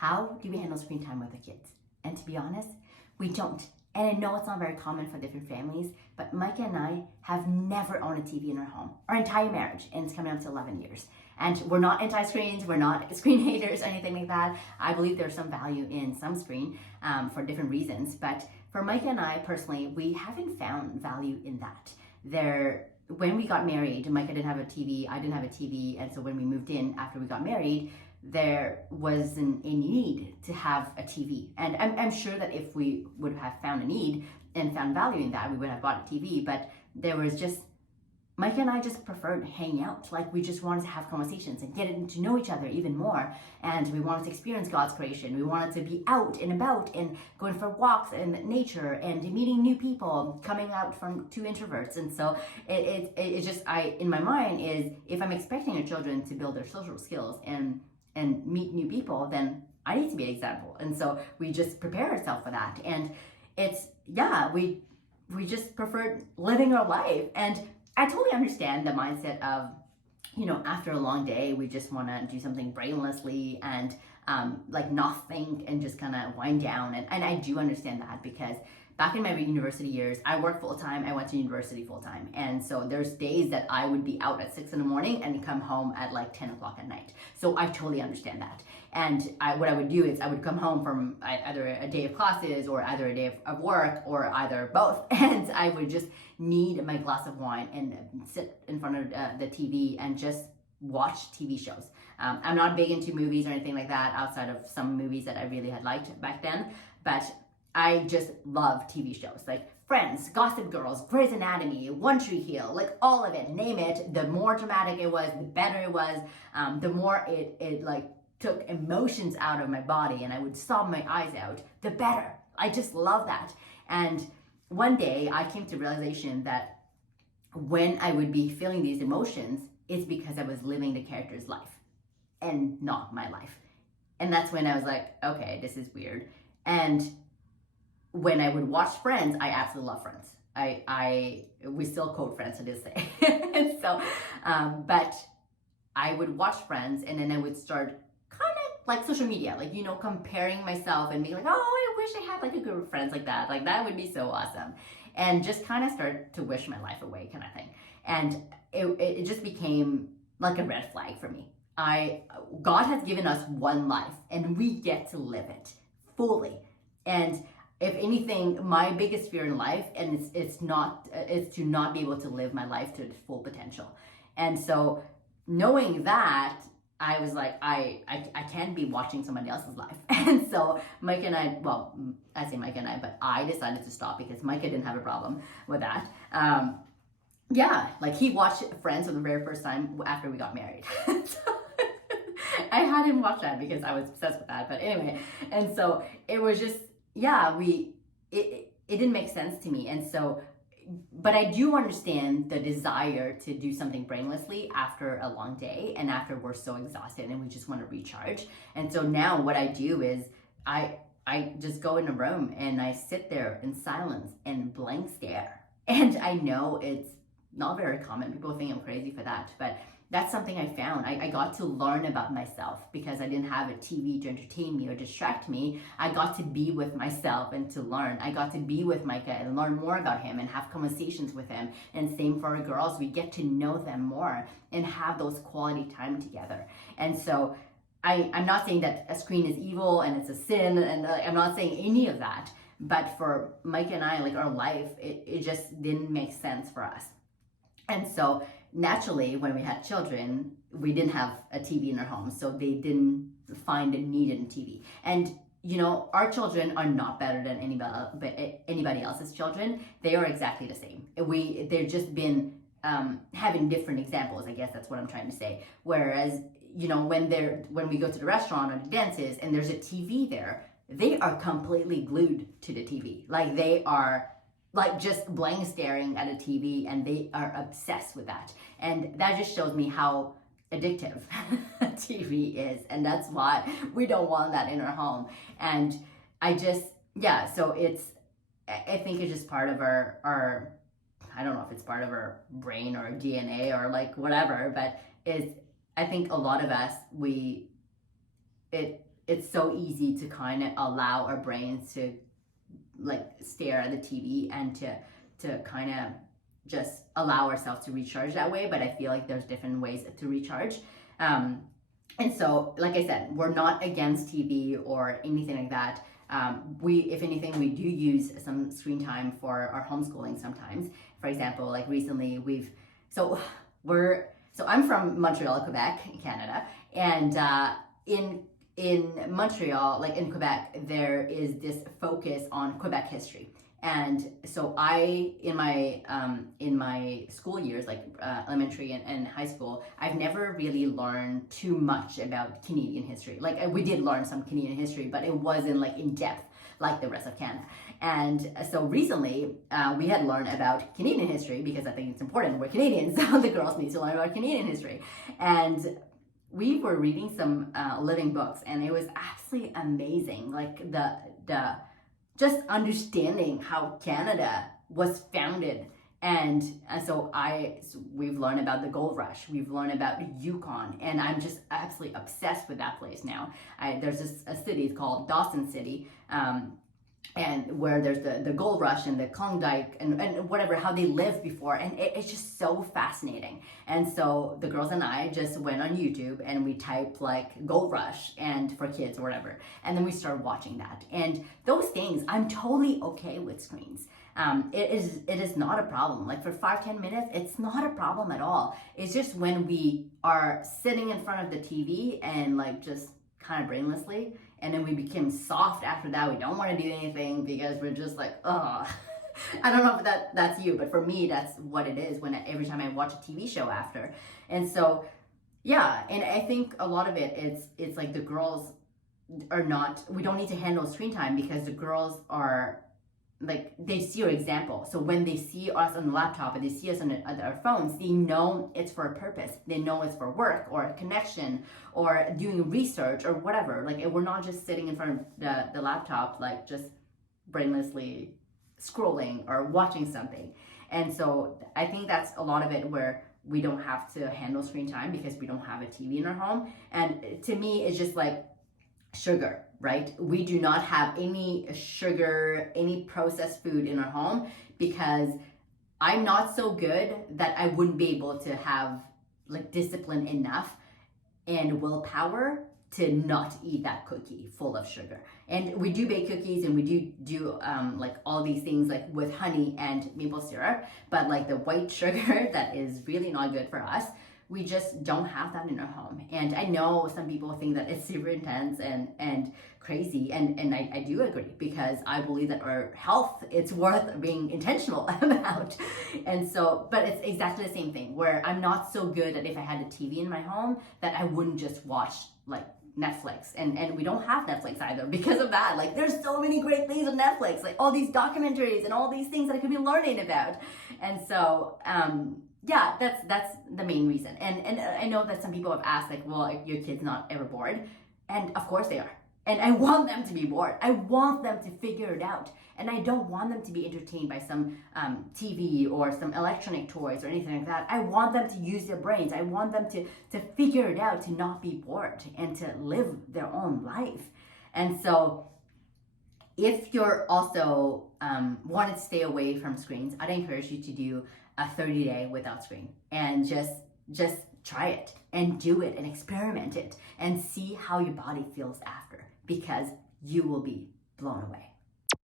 how do we handle screen time with the kids? And to be honest, we don't. And I know it's not very common for different families, but Micah and I have never owned a TV in our home, our entire marriage, and it's coming up to 11 years. And we're not anti-screens, we're not screen haters or anything like that. I believe there's some value in some screen for different reasons, but for Micah and I personally, we haven't found value in that. When we got married, Micah didn't have a TV, I didn't have a TV, and so when we moved in after we got married, there was a need to have a TV. And I'm sure that if we would have found a need and found value in that, we would have bought a TV, but there was just, Micah and I just preferred hanging out. Like, we just wanted to have conversations and get to know each other even more. And we wanted to experience God's creation. We wanted to be out and about and going for walks in nature and meeting new people, coming out from two introverts. And so it just, in my mind is, if I'm expecting our children to build their social skills and meet new people, then I need to be an example. And so we just prepare ourselves for that. And it's, we just preferred living our life. And I totally understand the mindset of, after a long day, we just want to do something brainlessly and not think and just kind of wind down. And I do understand that, because back in my university years, I worked full-time, I went to university full-time. And so there's days that I would be out at 6 a.m. and come home at like 10 o'clock at night. So I totally understand that. And what I would do is I would come home from either a day of classes or either a day of work or either both. And I would just need my glass of wine and sit in front of the TV and just watch TV shows. I'm not big into movies or anything like that outside of some movies that I really had liked back then. But I just love TV shows like Friends, Gossip Girls, Grey's Anatomy, One Tree Hill, like all of it, name it. The more dramatic it was, the better it was. The more it took emotions out of my body and I would sob my eyes out, the better. I just love that. And one day I came to realization that when I would be feeling these emotions, it's because I was living the character's life and not my life. And that's when I was like, okay, this is weird. And when I would watch Friends, I absolutely love Friends. We still quote Friends to this day. And so, but I would watch Friends and then I would start kind of like social media, comparing myself and being like, oh, I wish I had like a group of friends like that. Like, that would be so awesome. And just kind of start to wish my life away kind of thing. And it just became like a red flag for me. God has given us one life and we get to live it fully. And if anything, my biggest fear in life, and it's to not be able to live my life to its full potential. And so knowing that, I was like, I can't be watching somebody else's life. And so Micah and I, well, I say Micah and I, but I decided to stop because Micah didn't have a problem with that. He watched Friends for the very first time after we got married. So I had him watch that because I was obsessed with that. But anyway, and so it was just, it didn't make sense to me. And so, but I do understand the desire to do something brainlessly after a long day and after we're so exhausted and we just want to recharge. And so now what I do is I just go in a room and I sit there in silence and blank stare. And I know it's not very common. People think I'm crazy for that, but that's something I found. I got to learn about myself because I didn't have a TV to entertain me or distract me. I got to be with myself and to learn. I got to be with Micah and learn more about him and have conversations with him. And same for our girls, we get to know them more and have those quality time together. And so I'm not saying that a screen is evil and it's a sin, and I'm not saying any of that. But for Micah and I, like our life, it just didn't make sense for us. And so naturally, when we had children, we didn't have a TV in our home, so they didn't find a need in TV. And our children are not better than anybody else's children. They are exactly the same. They've just been having different examples. I guess that's what I'm trying to say. Whereas when we go to the restaurant or the dances and there's a TV there, they are completely glued to the TV. Like, they are like just blank staring at a TV and they are obsessed with that. And that just shows me how addictive TV is. And that's why we don't want that in our home. And I think it's just part of our I don't know if it's part of our brain or DNA or like whatever, but I think a lot of us, it's it's so easy to kind of allow our brains to like stare at the TV and to kind of just allow ourselves to recharge that way. But I feel like there's different ways to recharge. And so, like I said, we're not against TV or anything like that. If anything, we do use some screen time for our homeschooling sometimes. For example, like recently so I'm from Montreal, Quebec, Canada, and in Montreal, like in Quebec, there is this focus on Quebec history. And so in my school years, like elementary and high school, I've never really learned too much about Canadian history. Like we did learn some Canadian history, but it wasn't like in depth like the rest of Canada. And so recently, we had learned about Canadian history because I think it's important. We're Canadians, so the girls need to learn about Canadian history. And we were reading some living books, and it was absolutely amazing. Like the just understanding how Canada was founded. And so we've learned about the gold rush, we've learned about Yukon, and I'm just absolutely obsessed with that place now. There's a city called Dawson City, and where there's the gold rush and the Klondike and whatever, how they lived before, and it's just so fascinating. And so the girls and I just went on YouTube and we typed like gold rush and for kids or whatever, and then we started watching that. And those things, I'm totally okay with screens. It is not a problem. Like for 5-10 minutes, it's not a problem at all. It's just when we are sitting in front of the TV and like just kind of brainlessly, and then we became soft after that. We don't want to do anything because we're just like, ugh. I don't know if that's you, but for me, that's what it is every time I watch a TV show after. And so, yeah, and I think a lot of it's like the girls we don't need to handle screen time because the girls are like, they see our example. So when they see us on the laptop and they see us on our phones, they know it's for a purpose. They know it's for work or a connection or doing research or whatever. Like we're not just sitting in front of the laptop, like just brainlessly scrolling or watching something. And so I think that's a lot of it where we don't have to handle screen time because we don't have a TV in our home. And to me, it's just like sugar, right? We do not have any sugar, any processed food in our home because I'm not so good that I wouldn't be able to have like discipline enough and willpower to not eat that cookie full of sugar. And we do bake cookies and we do like all these things like with honey and maple syrup, but like the white sugar that is really not good for us, we just don't have that in our home. And I know some people think that it's super intense and crazy, and I do agree because I believe that our health, it's worth being intentional about. And so, but it's exactly the same thing where I'm not so good that if I had a TV in my home that I wouldn't just watch like Netflix, and we don't have Netflix either because of that. Like there's so many great things on Netflix, like all these documentaries and all these things that I could be learning about. And so yeah, that's the main reason. And I know that some people have asked like, well, are your kids not ever bored? And of course they are. And I want them to be bored. I want them to figure it out. And I don't want them to be entertained by some TV or some electronic toys or anything like that. I want them to use their brains. I want them to figure it out, to not be bored and to live their own life. And so if you're also want to stay away from screens, I'd encourage you to do a 30-day without screen and just try it and do it and experiment it and see how your body feels after, because you will be blown away.